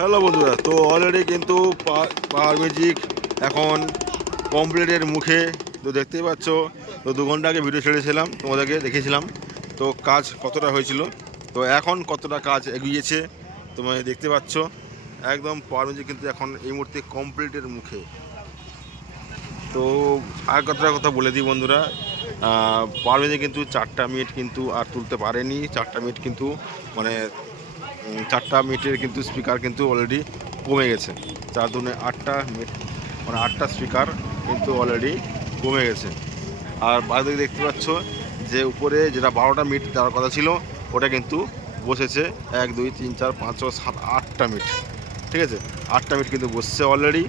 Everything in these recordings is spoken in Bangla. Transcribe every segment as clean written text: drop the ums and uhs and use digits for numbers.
হ্যালো বন্ধুরা, তো অলরেডি কিন্তু পাওয়ার ম্যাজিক এখন কমপ্লিটের মুখে। তো দেখতেই পাচ্ছ, তো 2 ঘন্টা আগে ভিডিও ছেড়েছিলাম, তোমাদেরকে দেখেছিলাম তো কাজ কতটা হয়েছিল, তো এখন কতটা কাজ এগিয়েছে তোমরা দেখতে পাচ্ছ। একদম পাওয়ার ম্যাজিক কিন্তু এখন এই মুহূর্তে কমপ্লিটের মুখে। তো আর কথা বলে দিই বন্ধুরা, পাওয়ার ম্যাজিক কিন্তু 4টা মিনিট কিন্তু আর তুলতে পারেনি। 4টা মিনিট কিন্তু মানে 4টা মিনিটের কিন্তু স্পিকার কিন্তু অলরেডি কমে গেছে। 4 দুনে 8টা মিনিট, মানে 8টা স্পিকার কিন্তু অলরেডি কমে গেছে। আর বাইরে দেখতে পাচ্ছ যে উপরে যেটা 12টা মিনিট দেওয়ার কথা ছিল, ওটা কিন্তু বসেছে 1 2 3 4 5 6 7 8টা মিনিট। ঠিক আছে, 8টা মিনিট কিন্তু বসছে অলরেডি।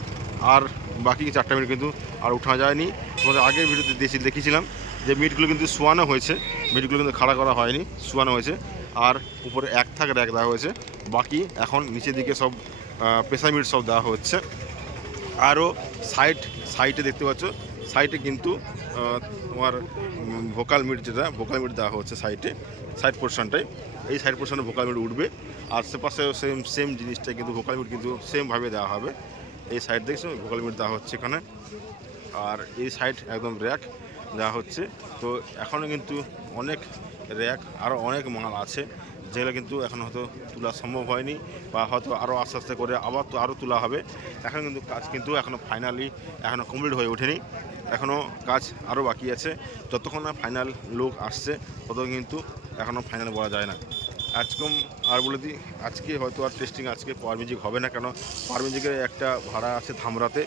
আর বাকি 4টা মিনিট কিন্তু আর উঠা যায়নি। তোমাদের আগের ভিডিওতে দেখিয়েছিলাম যে মিটগুলো কিন্তু শোয়ানো হয়েছে, মিটগুলো কিন্তু খাড়া করা হয়নি, শোয়ানো হয়েছে। আর উপরে এক থাক র্যাক দেওয়া হয়েছে, বাকি এখন নিচের দিকে সব প্রেসার মিট সব দেওয়া হচ্ছে। আরও সাইডে দেখতে পাচ্ছ, সাইডে কিন্তু তোমার ভোকাল মিট, যেটা ভোকাল মিট দেওয়া হচ্ছে সাইড পোর্শনটায়। এই সাইড পোর্শনে ভোকাল মিট উঠবে, আর আশেপাশেও সেম জিনিসটাই কিন্তু ভোকাল মিট কিন্তু সেমভাবে দেওয়া হবে। এই সাইড দেখছো ভোকাল মিট দেওয়া হচ্ছে এখানে, আর এই সাইড একদম র্যাক দেওয়া হচ্ছে। তো এখনও কিন্তু অনেক র্যাক, আরও অনেক মাল আছে যেগুলো কিন্তু এখন হয়তো তোলা সম্ভব হয়নি, বা হয়তো আরও আস্তে আস্তে করে আবার তো আরও তোলা হবে। এখন কিন্তু কাজ কিন্তু এখনও ফাইনালি এখনও কমপ্লিট হয়ে ওঠেনি, এখনও কাজ আরও বাকি আছে। যতক্ষণ না ফাইনাল লুক আসছে ততক্ষণ কিন্তু এখনও ফাইনাল বলা যায় না। আজকম আর বলে দিই, আজকে হয়তো আর টেস্টিং আজকে পাওয়ার ম্যাজিক হবে না, কেন পাওয়ার ম্যাজিকের একটা ভাড়া আছে ধামরাতে,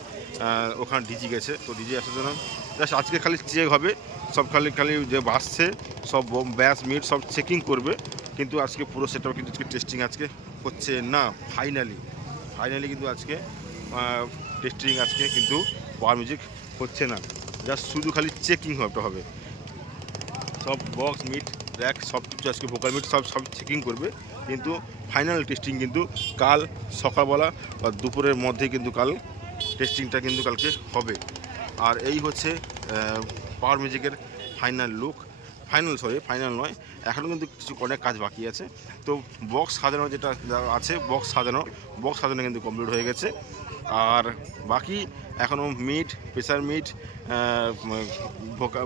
ওখানে ডিজি গেছে, তো ডিজি আসার জন্য জাস্ট আজকে খালি চেক হবে সব, খালি যে বাসছে সব ব্যাস মিট সব চেকিং করবে। কিন্তু আজকে পুরো সেটাও কিন্তু টেস্টিং আজকে হচ্ছে না। ফাইনালি কিন্তু আজকে টেস্টিং আজকে কিন্তু পাওয়ার ম্যাজিক হচ্ছে না, জাস্ট শুধু খালি চেকিং হবে। সব বক্স মিট র্যাক সব কিছু আজকে ভোকাল মিট সব চেকিং করবে, কিন্তু ফাইনাল টেস্টিং কিন্তু কাল সকালবেলা বা দুপুরের মধ্যে কিন্তু কাল টেস্টিংটা কিন্তু কালকে হবে। আর এই হচ্ছে পাওয়ার ম্যাজিকের ফাইনাল লুক। ফাইনাল নয়, এখনও কিন্তু কিছু অনেক কাজ বাকি আছে। তো বক্স সাজানো যেটা আছে, বক্স সাজানো কিন্তু কমপ্লিট হয়ে গেছে। আর বাকি এখনও meet, pressure meet,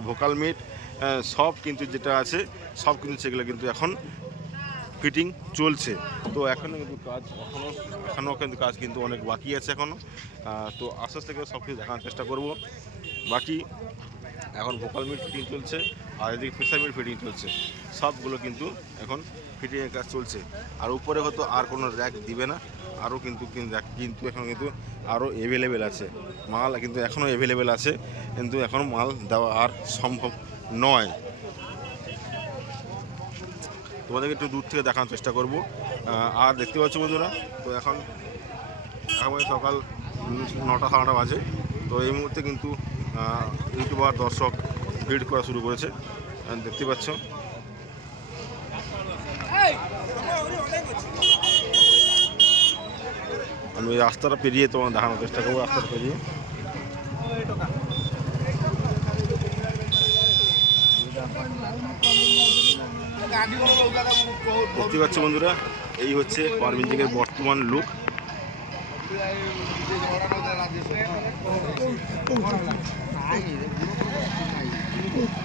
vocal meet সব কিন্তু যেটা আছে সব কিন্তু সেগুলো কিন্তু এখন ফিটিং চলছে। তো এখনও কিন্তু কাজ কিন্তু কাজ কিন্তু অনেক বাকি আছে এখনও। তো আস্তে আস্তে করে সব কিছু দেখানোর চেষ্টা করব। বাকি এখন ভোকাল মিট ফিটিং চলছে, আর এদিকে প্রেসার মিট ফিটিং চলছে, সবগুলো কিন্তু এখন ফিটিংয়ের কাজ চলছে। আর উপরে হয়তো আর কোনো র্যাক দিবে না, আরও কিন্তু এখন কিন্তু আরও অ্যাভেলেবেল আছে মাল, কিন্তু এখনও অ্যাভেলেবেল আছে, কিন্তু এখনও মাল দেওয়া আর সম্ভব নয়। তোমাদেরকে একটু দূর থেকে দেখানোর চেষ্টা করব। আর দেখতে পাচ্ছ বন্ধুরা, তো এখন সকাল 9টা 9:30 বাজে। তো এই মুহূর্তে কিন্তু ইউটিউবার দর্শক ভিড় করা শুরু করেছে, দেখতে পাচ্ছ। আমি রাস্তাটা পেরিয়ে তোমার দেখানোর চেষ্টা করবো, রাস্তাটা পেরিয়ে। দেখতে পাচ্ছ বন্ধুরা, এই হচ্ছে পাওয়ার ম্যাজিকের বর্তমান লুক।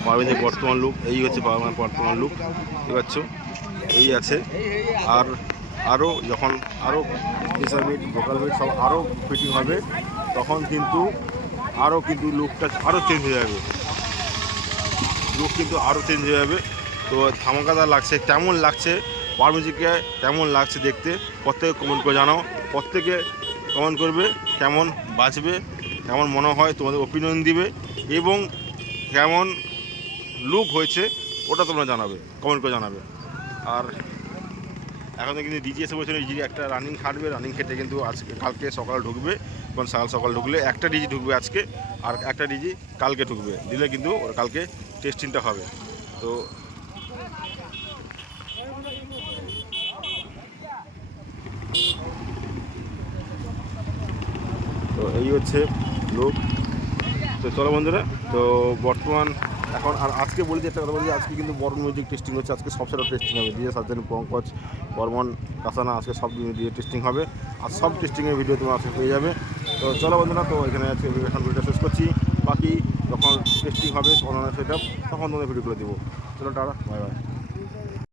পাওয়ার ম্যাজিকের বর্তমান লুক এই হচ্ছে বর্তমান লুক, দেখতে পাচ্ছ এই আছে। আর যখন আরও প্রেসার মিট, ভোকাল মিট সব আরও ফিটিং হবে, তখন কিন্তু লুকটা আরও চেঞ্জ হয়ে যাবে, তো ধামাকাদার লাগছে। কেমন লাগছে পাওয়ার ম্যাজিকে, কেমন লাগছে দেখতে, প্রত্যেকে কমেন্ট করে জানাও। প্রত্যেকে কমেন্ট করবে কেমন বাজবে, কেমন মনে হয়, তোমাদের ওপিনিয়ন দিবে, এবং কেমন লুক হয়েছে ওটা তোমরা জানাবে, কমেন্ট করে জানাবে। আর এখন কিন্তু ডিজি এসে বলছিল ডিজি একটা রানিং খাটবে, রানিং খেটে কিন্তু কালকে সকালে ঢুকবে, এবং সকাল ঢুকলে একটা ডিজি ঢুকবে আজকে, আর একটা ডিজি কালকে ঢুকবে, দিলে কিন্তু কালকে টেস্টিংটা হবে। তো এই হচ্ছে লোক। তো চলো বন্ধুরা, তো বর্তমান এখন আর আজকে বলি যে একটা কথা বলি, আজকে কিন্তু বর্মন মিউজিক টেস্টিং হচ্ছে, আজকে সব সেটা টেস্টিং হবে, দিয়ে সার্জেন পঙ্কজ বর্মন কাসানা আজকে সব দিয়ে টেস্টিং হবে, আর সব টেস্টিংয়ের ভিডিও তোমার আজকে পেয়ে যাবে। তো চলো বন্ধুরা, তো এখানে আজকে এখন ভিডিওটা শেষ করছি, বাকি যখন টেস্টিং হবে অনলাইন সেট আপ তখন তোমাদের ভিডিও করে দেবো। চলো টাটা, বাই বাই।